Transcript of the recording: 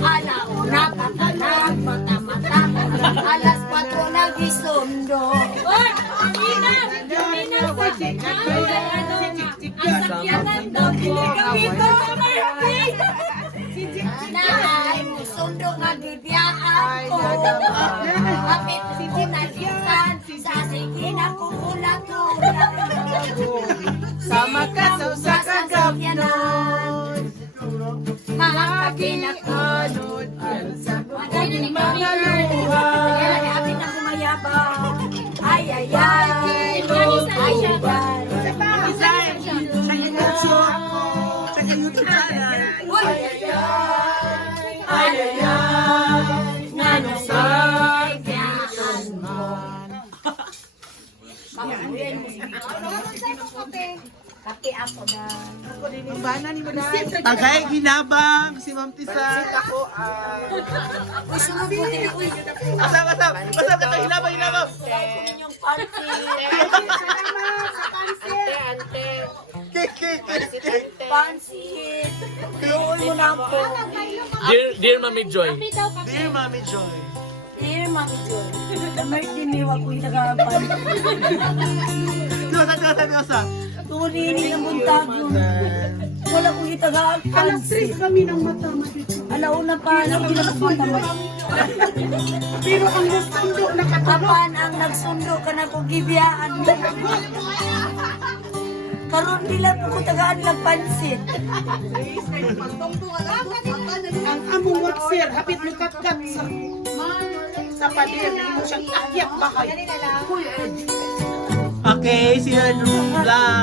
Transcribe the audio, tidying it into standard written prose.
Alauna, katanag, mata-mata, alas 4 nagisundo. Naay mo sundo nga bibiyaan ko. Kapit ko na lisan, sa sige na ko ulat-ulat. Sama ka sa kagapnon. Mga kapinakunod, Magaling mga luha. kapit na kumayabang. Ay, ay, ay, ay, ay, ay. Ay, ay, ay, ngano sa Kayaan mo. Mga ulen mo. Kaki ako na. Tagay, ginabang, si Ma'am Tisa. Uy, sunod mo din. Uy, Asam ka to, ginabang. yung party. Kik. Pansit. Luoy mo na po. Dear Mami Joy. Dear Mami Joy. Dear Mami Joy. Damay diniwa ko yung nagapan. Diyosa. Tunini ng buntago. Wala ko yung tagaan. Alas 3 kami ng mata. Alauna pa, hindi na mata. Pero ang nagsundo Kapan ang nagsundo ka na kung gibiyaan mo. Karon nila po ko tagaan lang pansit. ang among watser, hapit mo katkat sa pader. Hindi mo siyang akyat bahay. Okay, see you in vlog.